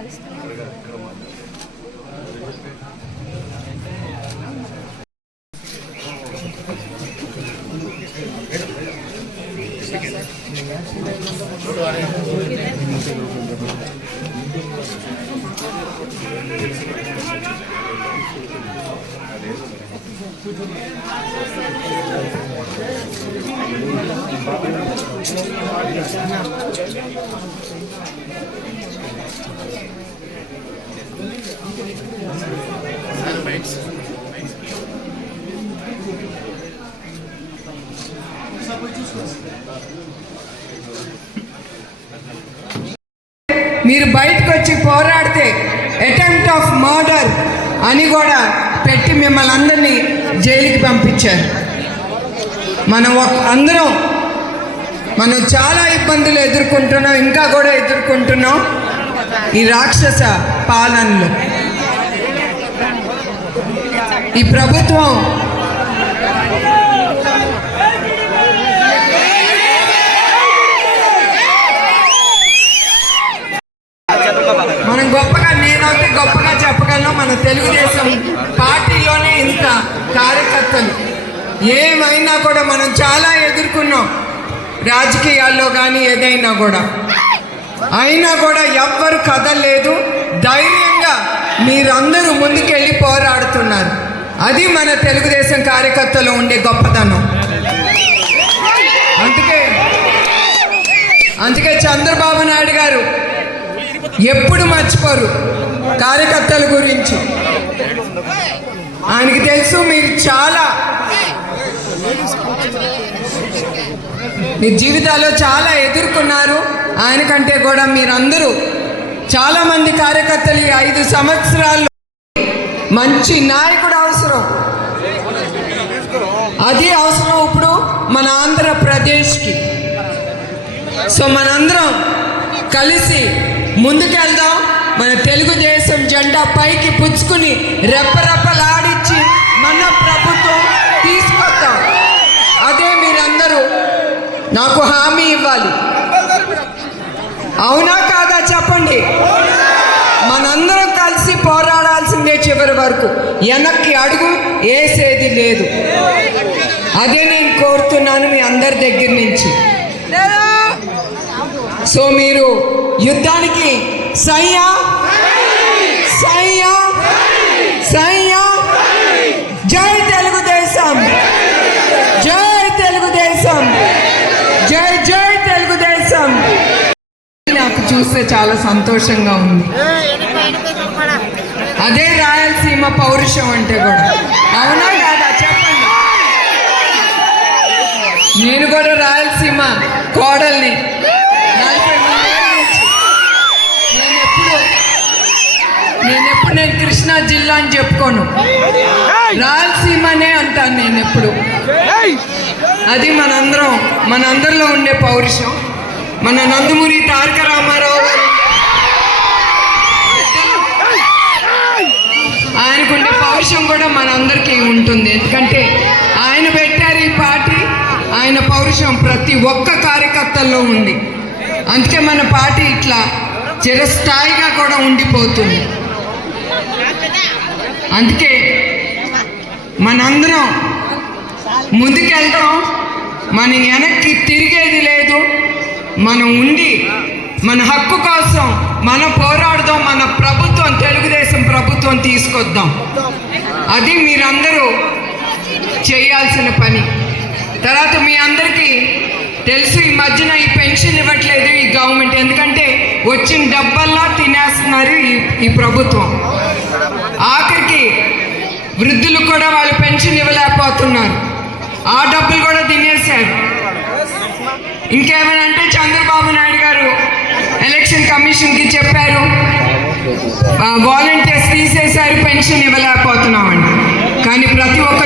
Gracias. మీరు బయటకు వచ్చి పోరాడితే అటెంప్ట్ ఆఫ్ మర్డర్ అని కూడా పెట్టి మిమ్మల్ని అందరినీ జైలుకి పంపించారు. మనం ఒక అందరం మనం చాలా ఇబ్బందులు ఎదుర్కొంటున్నాం ఇంకా కూడా ఎదుర్కొంటున్నాం. ఈ రాక్షస పాలనలో. ఈ ప్రభుత్వం మనం గొప్పగా నేనైతే గొప్పగా చెప్పగలను మన తెలుగుదేశం పార్టీలోనే ఇంత కార్యకర్తలు. ఏమైనా కూడా మనం చాలా ఎదుర్కొన్నాం. రాజకీయాల్లో కానీ ఏదైనా కూడా. అయినా కూడా ఎవ్వరు కదలలేదు. ధైర్యంగా మీరందరూ ముందుకెళ్ళి పోరాడుతున్నారు. అది మన తెలుగుదేశం కార్యకర్తలు ఉండే గొప్పతనం. అందుకే అందుకే చంద్రబాబు నాయుడు గారు ఎప్పుడు మర్చిపోరు కార్యకర్తల గురించి. ఆయనకి తెలుసు మీరు చాలా మీ జీవితాల్లో చాలా ఎదుర్కొన్నారు. ఆయన కంటే కూడా మీరందరూ చాలామంది కార్యకర్తలు ఈ ఐదు సంవత్సరాల్లో మంచి నాయకుడు అవసరం. అది అవసరం ఇప్పుడు మన ఆంధ్రప్రదేశ్కి. సో మనందరం కలిసి ముందుకెళ్దాం. మన తెలుగుదేశం జెండా పైకి పుచ్చుకుని రెప్పరెప్పలాడించి మన ప్రభుత్వం తీసుకొస్తాం అదే మీరందరూ నాకు హామీ ఇవ్వాలి. అవునా కాదా చెప్పండి? మనందరం కలిసి పోరాడాల్సిందే చివరి వరకు. వెనక్కి అడుగు వేసేది లేదు. అదే నేను కోరుతున్నాను మీ అందరి దగ్గర నుంచి. సో మీరు యుద్ధానికి సయ్యా? సయ్యా సయ్యా జై తెలుగుదేశం జై తెలుగుదేశం జై జై తెలుగుదేశం నాకు చూస్తే చాలా సంతోషంగా ఉంది. అదే రాయలసీమ పౌరుషం అంటే కూడా. అవునా కాదా? చెప్పండి. నేను కూడా రాయలసీమ కోడల్ని. నేను ఎప్పుడు నేను కృష్ణా జిల్లా అని చెప్పుకోను. రాయలసీమనే అంటాను నేను ఎప్పుడు అది మనందరం మనందరిలో ఉండే పౌరుషం. మన నందమూరి తారక రామారావు గారు. ఆయనకుండే పౌరుషం కూడా మనందరికీ ఉంటుంది. ఎందుకంటే ఆయన పెట్టారు ఈ పార్టీ ఆయన పౌరుషం ప్రతి ఒక్క కార్యకర్తల్లో ఉంది. అందుకే మన పార్టీ ఇట్లా చిరస్థాయిగా కూడా ఉండిపోతుంది. అందుకే మనందరం ముందుకెళ్తాం. మన వెనక్కి తిరిగేది లేదు. మనం ఉండి మన హక్కు కోసం మనం పోరాడదాం మన ప్రభుత్వం తెలుగుదేశం ప్రభుత్వం తీసుకొద్దాం. అది మీరందరూ చేయాల్సిన పని. తర్వాత మీ అందరికీ తెలుసు ఈ మధ్యన ఈ పెన్షన్ ఇవ్వట్లేదు ఈ గవర్నమెంట్. ఎందుకంటే వచ్చిన డబ్బల్లా తినేస్తున్నారు ఈ ఈ ప్రభుత్వం. ఆఖరికి వృద్ధులు కూడా వాళ్ళు పెన్షన్ ఇవ్వలేకపోతున్నారు. ఆ డబ్బులు కూడా తినేశారు. ఇంకేమైనా అంటే చంద్రబాబు నాయుడు గారు ఎలక్షన్ కమిషన్కి చెప్పారు వాలంటీర్స్ తీసేశారు పెన్షన్ ఇవ్వలేకపోతున్నామండి. కానీ ప్రతి ఒక్క